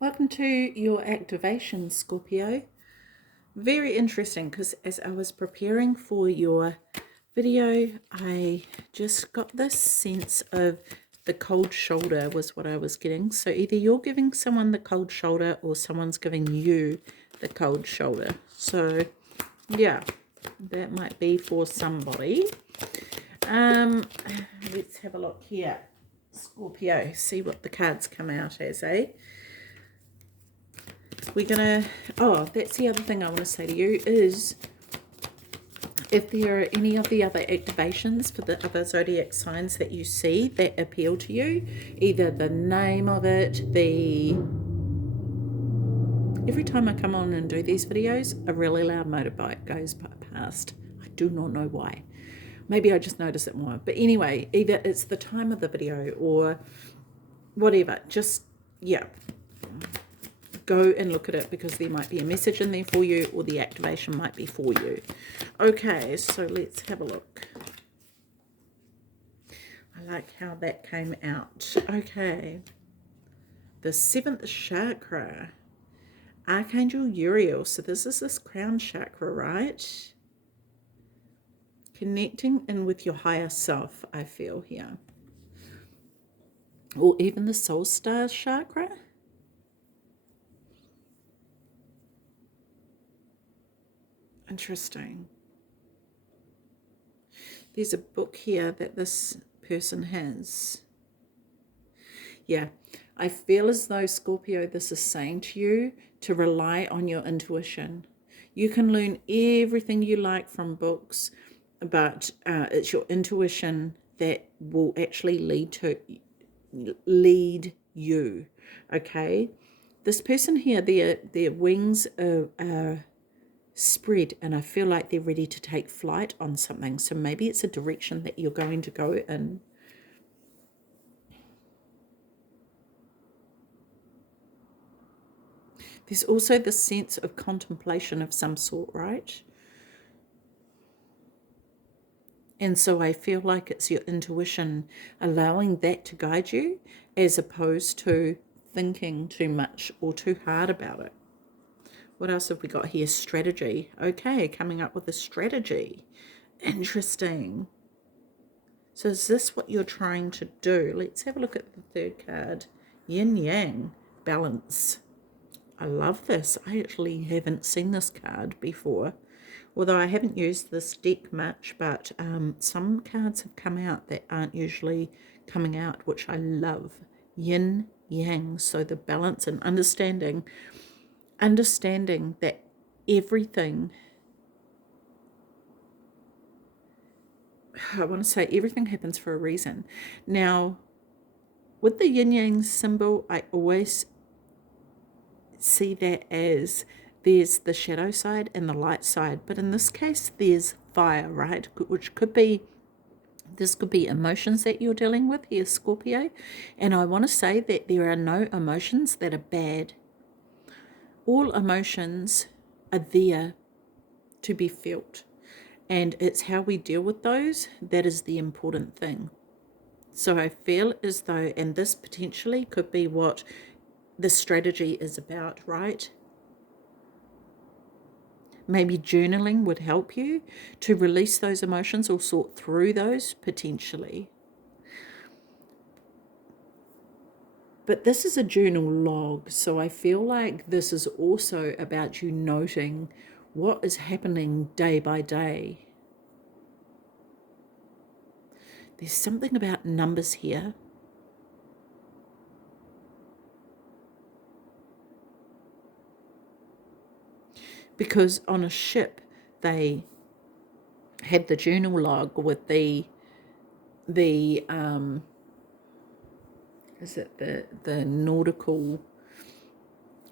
Welcome to your activation, Scorpio. Very interesting because as I was preparing for your video, I just got this sense of the cold shoulder was what I was getting. So either you're giving someone the cold shoulder or someone's giving you the cold shoulder. So yeah, that might be for somebody. Let's have a look here. Scorpio, see what the cards come out as, eh? We're gonna, that's the other thing I want to say to you is if there are any of the other activations for the other zodiac signs that you see that appeal to you, either the name of it, every time I come on and do these videos, a really loud motorbike goes past. I do not know why. Maybe I just notice it more. But anyway, either it's the time of the video or whatever. Just, yeah. Go and look at it because there might be a message in there for you or the activation might be for you. Okay, so let's have a look. I like how that came out. Okay. The 7th chakra. Archangel Uriel. So this is this crown chakra, right? Connecting in with your higher self, I feel here. Or even the soul star chakra. Interesting. There's a book here that this person has. Yeah, I feel as though, Scorpio, this is saying to you to rely on your intuition. You can learn everything you like from books, but it's your intuition that will actually lead you, okay? This person here, their wings are spread, and I feel like they're ready to take flight on something. So maybe it's a direction that you're going to go in. There's also the sense of contemplation of some sort, right? And so I feel like it's your intuition allowing that to guide you as opposed to thinking too much or too hard about it. What else have we got here? Strategy. Okay, coming up with a strategy. Interesting. So is this what you're trying to do? Let's have a look at the third card. Yin Yang, balance. I love this. I actually haven't seen this card before, although I haven't used this deck much, but some cards have come out that aren't usually coming out, which I love. Yin Yang, so the balance and understanding that everything, I want to say everything happens for a reason. Now, with the yin yang symbol, I always see that as there's the shadow side and the light side, but in this case there's fire, right? Which could be, this could be emotions that you're dealing with here, Scorpio. And I want to say that there are no emotions that are bad. All emotions are there to be felt, and it's how we deal with those that is the important thing. So I feel as though, and this potentially could be what the strategy is about, right? Maybe journaling would help you to release those emotions or sort through those potentially. But this is a journal log, so I feel like this is also about you noting what is happening day by day. There's something about numbers here. Because on a ship, they had the journal log with the is it the nautical,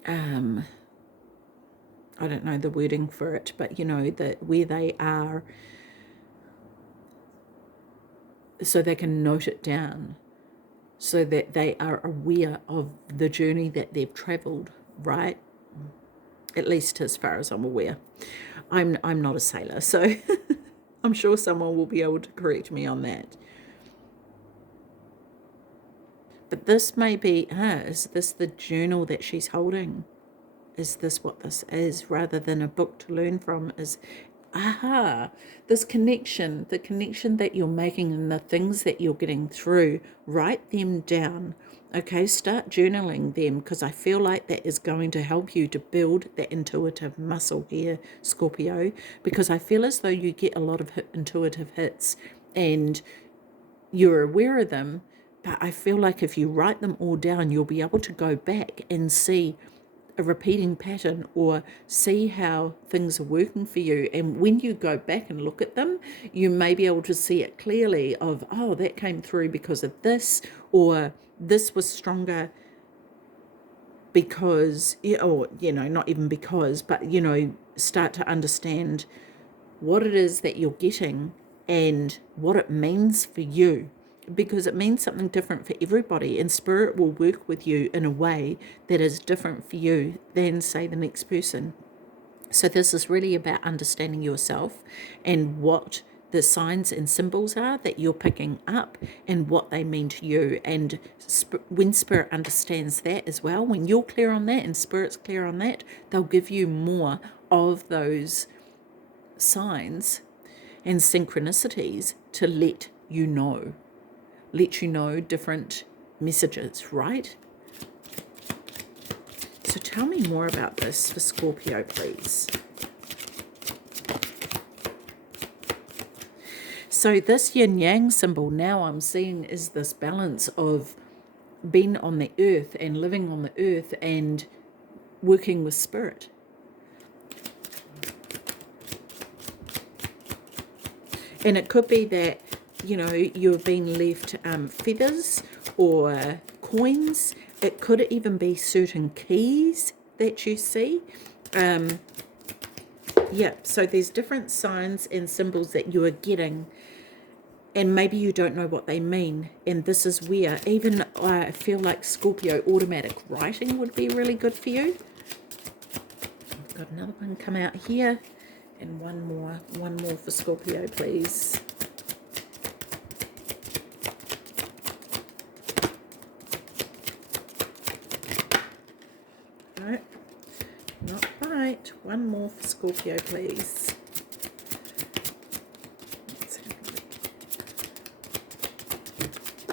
I don't know the wording for it, but you know, where they are, so they can note it down so that they are aware of the journey that they've traveled, right? At least as far as I'm aware. I'm not a sailor, so I'm sure someone will be able to correct me on that. But this may be, is this the journal that she's holding? Is this what this is, rather than a book to learn from? Is, this connection, the connection that you're making and the things that you're getting through, write them down. Okay, start journaling them, because I feel like that is going to help you to build that intuitive muscle here, Scorpio, because I feel as though you get a lot of intuitive hits and you're aware of them, but I feel like if you write them all down, you'll be able to go back and see a repeating pattern or see how things are working for you. And when you go back and look at them, you may be able to see it clearly of, oh, that came through because of this, or this was stronger because, or, not even because, but, start to understand what it is that you're getting and what it means for you, because it means something different for everybody, and spirit will work with you in a way that is different for you than, say, the next person. So this is really about understanding yourself and what the signs and symbols are that you're picking up and what they mean to you. And when spirit understands that as well, when you're clear on that and spirit's clear on that, they'll give you more of those signs and synchronicities to let you know different messages, right? So tell me more about this for Scorpio, please. So this yin yang symbol now I'm seeing is this balance of being on the earth and living on the earth and working with spirit. And it could be that, you've been left feathers or coins. It could even be certain keys that you see. So there's different signs and symbols that you are getting, and maybe you don't know what they mean. And this is where even I feel like Scorpio, automatic writing would be really good for you. I've got another one come out here. And one more for Scorpio, please. No, not quite. One more for Scorpio, please.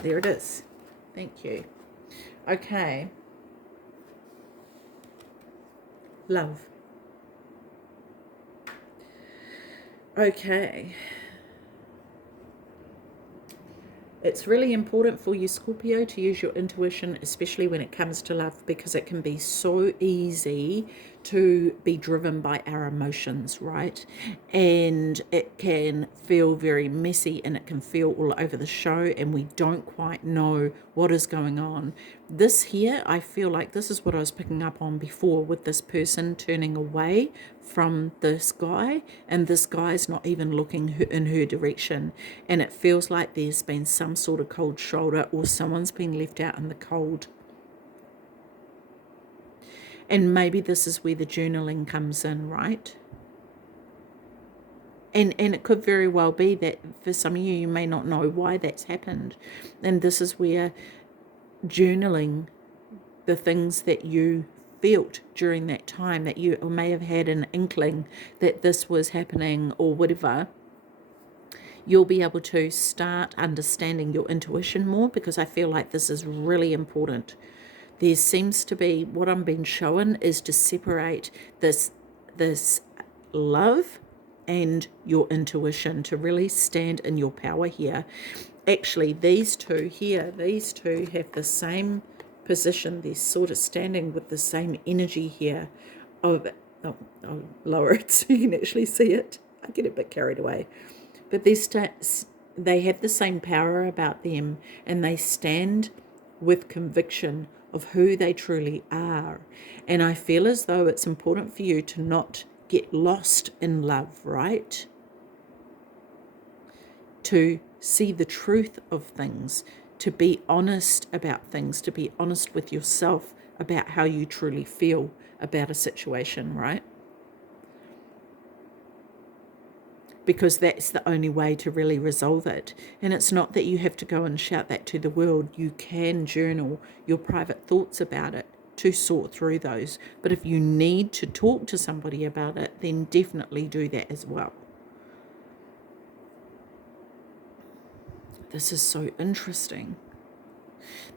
There it is. Thank you. Okay. Love. Okay. It's really important for you, Scorpio, to use your intuition, especially when it comes to love, because it can be so easy to be driven by our emotions, right? And it can feel very messy and it can feel all over the show and we don't quite know what is going on. This here, I feel like this is what I was picking up on before with this person turning away from this guy, and this guy's not even looking in her direction, and it feels like there's been some sort of cold shoulder or someone's been left out in the cold. And maybe this is where the journaling comes in, right? And it could very well be that for some of you, you may not know why that's happened. And this is where journaling the things that you felt during that time, that you may have had an inkling that this was happening or whatever, you'll be able to start understanding your intuition more, because I feel like this is really important. There seems to be, what I'm being shown is to separate this love and your intuition, to really stand in your power here. Actually, these two have the same position. They're sort of standing with the same energy here. I'll lower it so you can actually see it. I get a bit carried away. But they have the same power about them, and they stand with conviction of who they truly are. And I feel as though it's important for you to not get lost in love, right? To see the truth of things, to be honest about things, to be honest with yourself about how you truly feel about a situation, right? because that's the only way to really resolve it. And it's not that you have to go and shout that to the world. You can journal your private thoughts about it to sort through those. But if you need to talk to somebody about it, then definitely do that as well. This is so interesting.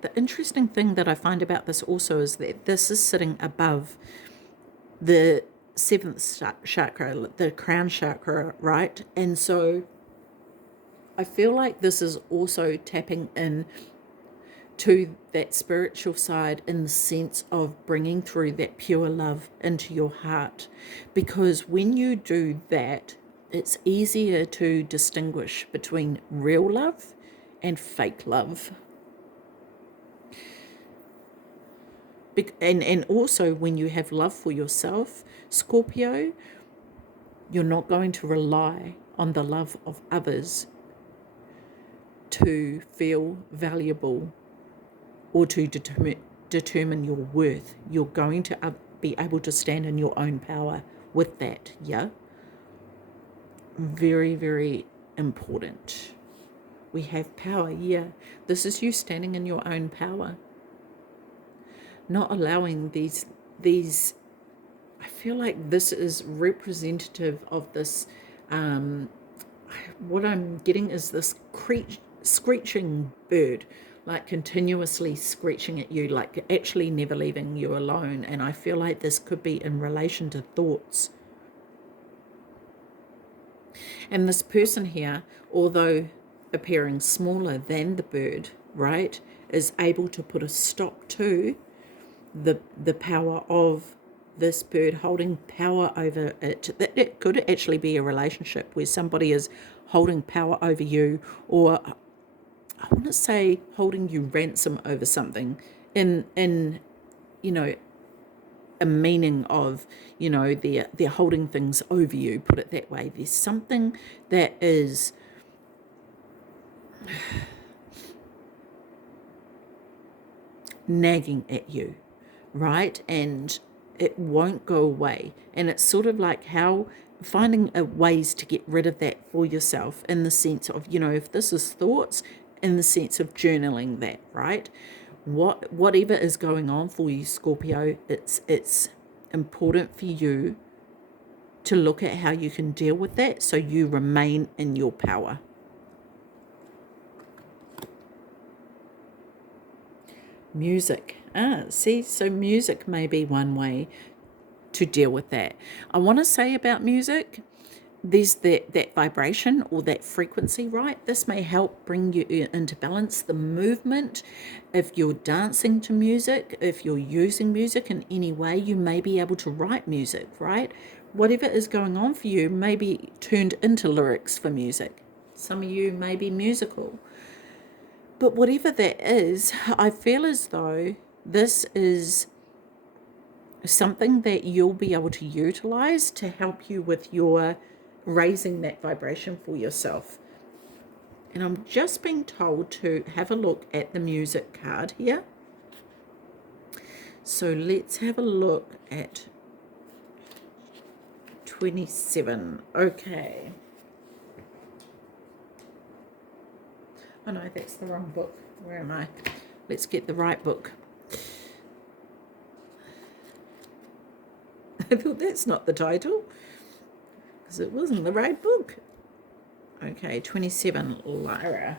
The interesting thing that I find about this also is that this is sitting above the seventh chakra, the crown chakra, right? And so I feel like this is also tapping in to that spiritual side in the sense of bringing through that pure love into your heart. Because when you do that, it's easier to distinguish between real love and fake love. And also when you have love for yourself, Scorpio, you're not going to rely on the love of others to feel valuable or to determine your worth. You're going to be able to stand in your own power with that, yeah? Very, very important. We have power, yeah. This is you standing in your own power. Not allowing these I feel like this is representative of this, what I'm getting is this screeching bird, like continuously screeching at you, like actually never leaving you alone. And I feel like this could be in relation to thoughts. And this person here, although appearing smaller than the bird, right, is able to put a stop to the power of this bird holding power over it. That it could actually be a relationship where somebody is holding power over you, or I want to say holding you ransom over something in you know, a meaning of, you know, they're holding things over you, put it that way. There's something that is nagging at you, right? And it won't go away. And it's sort of like how finding ways to get rid of that for yourself, in the sense of, you know, if this is thoughts, in the sense of journaling that, right? Whatever is going on for you, Scorpio, it's important for you to look at how you can deal with that so you remain in your power. Music. See, so music may be one way to deal with that. I want to say about music, there's that vibration or that frequency, right? This may help bring you into balance. The movement, if you're dancing to music, if you're using music in any way, you may be able to write music, right? Whatever is going on for you may be turned into lyrics for music. Some of you may be musical. But whatever that is, I feel as though this is something that you'll be able to utilize to help you with your raising that vibration for yourself. And I'm just being told to have a look at the music card here. So let's have a look at 27. Okay. Oh no, that's the wrong book. Where am I? Let's get the right book. I thought that's not the title, because it wasn't the right book. Okay, 27, Lyra.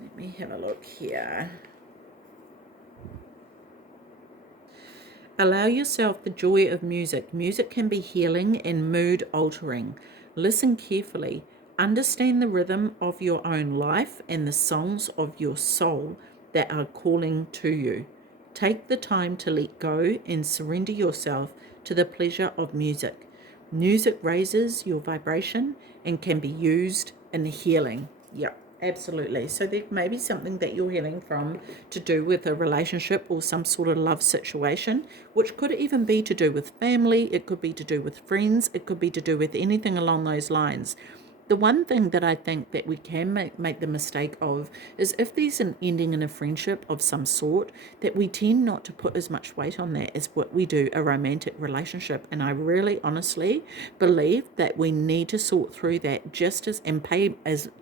Let me have a look here. Allow yourself the joy of music. Music can be healing and mood altering. Listen carefully. Understand the rhythm of your own life and the songs of your soul that are calling to you. Take the time to let go and surrender yourself to the pleasure of music. Music raises your vibration and can be used in healing. Yeah, absolutely. So there may be something that you're healing from to do with a relationship or some sort of love situation, which could even be to do with family. It could be to do with friends. It could be to do with anything along those lines. The one thing that I think that we can make the mistake of is if there's an ending in a friendship of some sort, that we tend not to put as much weight on that as what we do a romantic relationship. And I really honestly believe that we need to sort through that and pay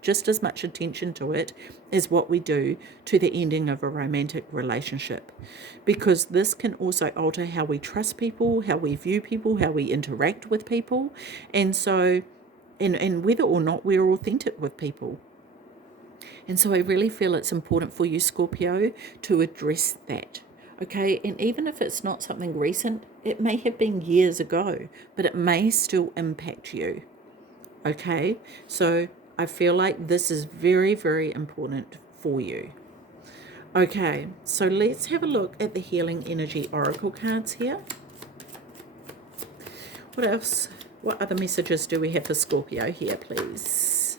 just as much attention to it as what we do to the ending of a romantic relationship, because this can also alter how we trust people, how we view people, how we interact with people, and so and whether or not we're authentic with people. And so I really feel it's important for you, Scorpio, to address that. Okay, and even if it's not something recent, it may have been years ago, but it may still impact you. Okay, so I feel like this is very, very important for you. Okay, so let's have a look at the Healing Energy Oracle cards here. What else? What other messages do we have for Scorpio here, please?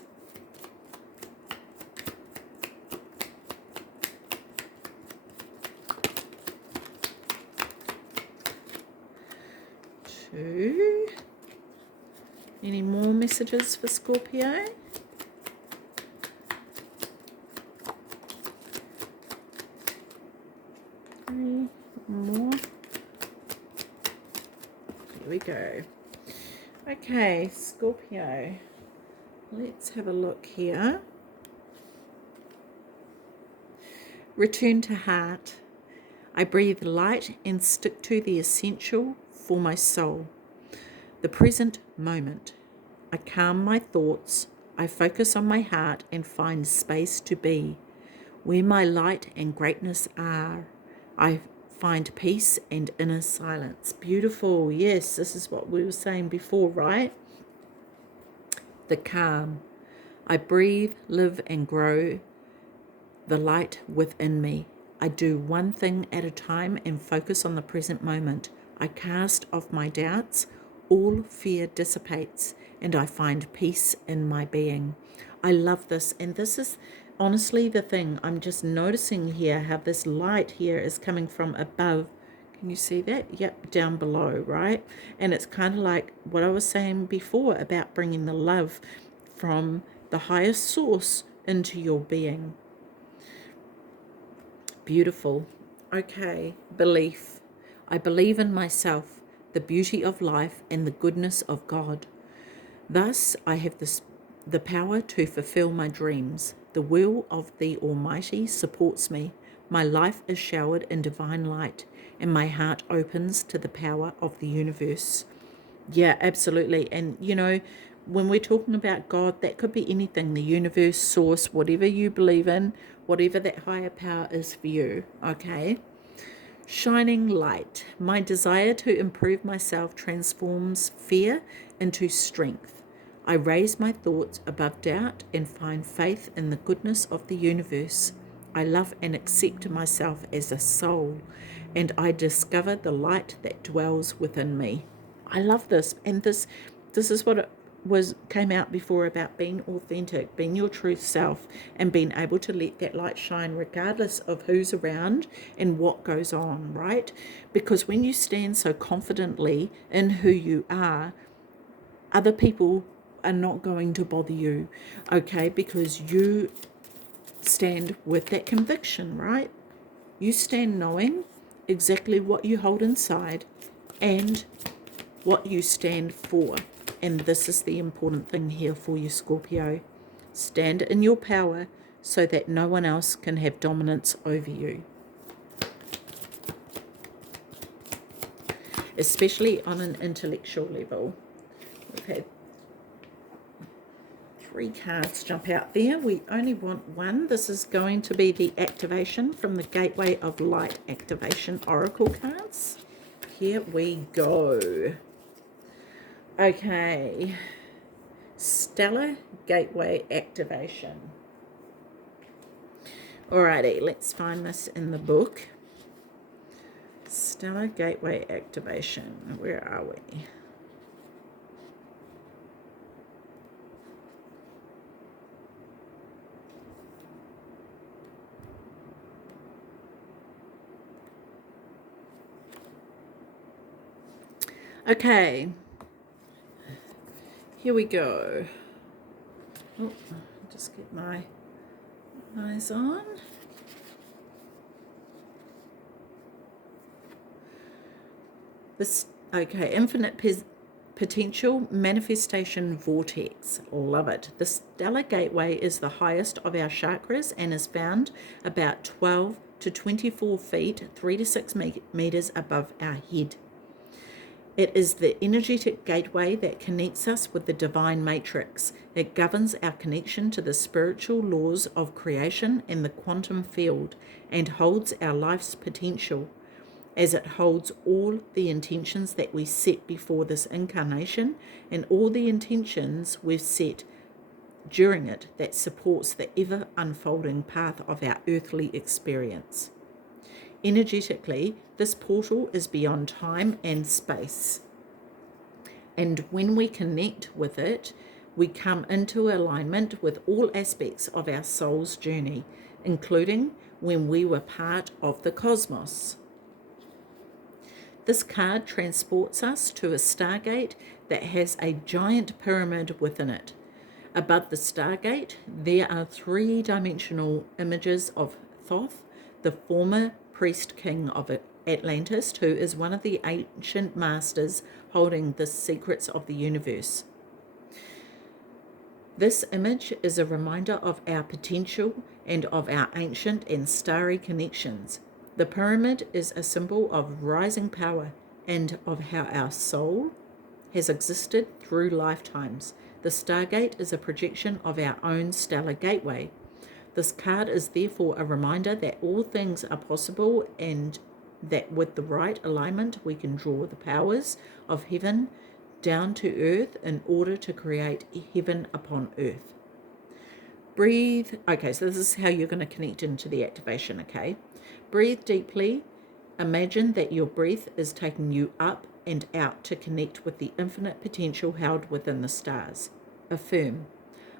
Two. Any more messages for Scorpio? Three more. Here we go. Okay, Scorpio. Let's have a look here. Return to heart. I breathe light and stick to the essential for my soul. The present moment. I calm my thoughts. I focus on my heart and find space to be. Where my light and greatness are, I find peace and inner silence. Beautiful. Yes, this is what we were saying before, right? The calm. I breathe, live, and grow the light within me. I do one thing at a time and focus on the present moment. I cast off my doubts. All fear dissipates, and I find peace in my being. I love this, and this is honestly the thing. I'm just noticing here how this light here is coming from above. Can you see that? Yep, down below, right? And it's kind of like what I was saying before about bringing the love from the highest source into your being. Beautiful. Okay, belief. I believe in myself, the beauty of life, and the goodness of God. Thus, I have the power to fulfill my dreams. The will of the Almighty supports me. My life is showered in divine light, and my heart opens to the power of the universe. Yeah, absolutely. And, when we're talking about God, that could be anything, the universe, source, whatever you believe in, whatever that higher power is for you, okay? Shining light. My desire to improve myself transforms fear into strength. I raise my thoughts above doubt and find faith in the goodness of the universe. I love and accept myself as a soul, and I discover the light that dwells within me. I love this, and this is what it came out before about being authentic, being your true self, and being able to let that light shine regardless of who's around and what goes on, right? Because when you stand so confidently in who you are, other people are not going to bother you, okay? Because you stand with that conviction, right? You stand knowing exactly what you hold inside and what you stand for. And this is the important thing here for you, Scorpio. Stand in your power so that no one else can have dominance over you. Especially on an intellectual level. We've had 3 cards jump out there. We only want one. This is going to be the activation from the Gateway of Light Activation Oracle cards. Here we go. Okay. Stellar Gateway Activation. Alrighty, let's find this in the book. Stellar Gateway Activation. Where are we? Okay. Here we go. Oh, just get my eyes on. This, okay, infinite potential manifestation vortex. Love it. The stellar gateway is the highest of our chakras and is found about 12 to 24 feet, 3 to 6 meters above our head. It is the energetic gateway that connects us with the divine matrix. It governs our connection to the spiritual laws of creation and the quantum field and holds our life's potential, as it holds all the intentions that we set before this incarnation and all the intentions we've set during it that supports the ever unfolding path of our earthly experience. Energetically, this portal is beyond time and space. And when we connect with it, we come into alignment with all aspects of our soul's journey, including when we were part of the cosmos. This card transports us to a stargate that has a giant pyramid within it. Above the stargate, there are three-dimensional images of Thoth, the former priest king of Atlantis, who is one of the ancient masters holding the secrets of the universe. This image is a reminder of our potential and of our ancient and starry connections. The pyramid is a symbol of rising power and of how our soul has existed through lifetimes. The stargate is a projection of our own stellar gateway. This card is therefore a reminder that all things are possible and that with the right alignment we can draw the powers of heaven down to earth in order to create heaven upon earth. Breathe. Okay, so this is how you're going to connect into the activation, okay? Breathe deeply. Imagine that your breath is taking you up and out to connect with the infinite potential held within the stars. Affirm,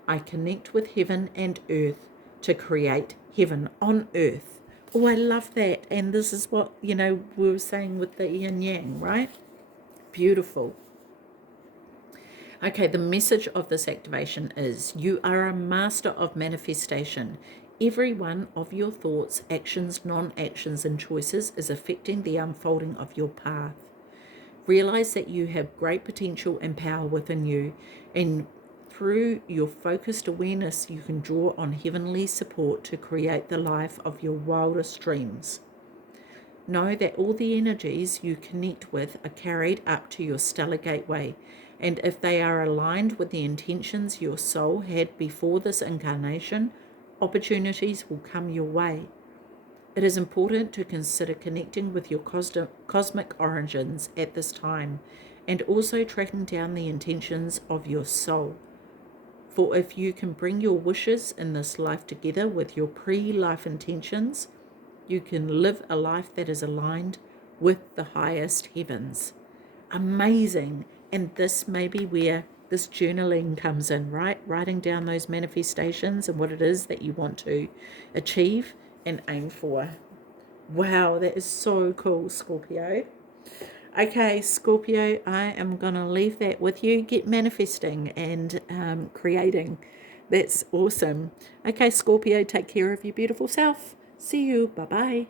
I connect with heaven and earth to create heaven on earth. Oh, I love that. And this is what, we were saying with the yin yang, right? Beautiful. Okay, the message of this activation is you are a master of manifestation. Every one of your thoughts, actions, non-actions, and choices is affecting the unfolding of your path. Realize that you have great potential and power within you, and through your focused awareness, you can draw on heavenly support to create the life of your wildest dreams. Know that all the energies you connect with are carried up to your stellar gateway, and if they are aligned with the intentions your soul had before this incarnation, opportunities will come your way. It is important to consider connecting with your cosmic origins at this time, and also tracking down the intentions of your soul. For if you can bring your wishes in this life together with your pre-life intentions, you can live a life that is aligned with the highest heavens. Amazing. And this may be where this journaling comes in, right? Writing down those manifestations and what it is that you want to achieve and aim for. Wow, that is so cool, Scorpio. Okay, Scorpio, I am going to leave that with you. Get manifesting and creating. That's awesome. Okay, Scorpio, take care of your beautiful self. See you. Bye-bye.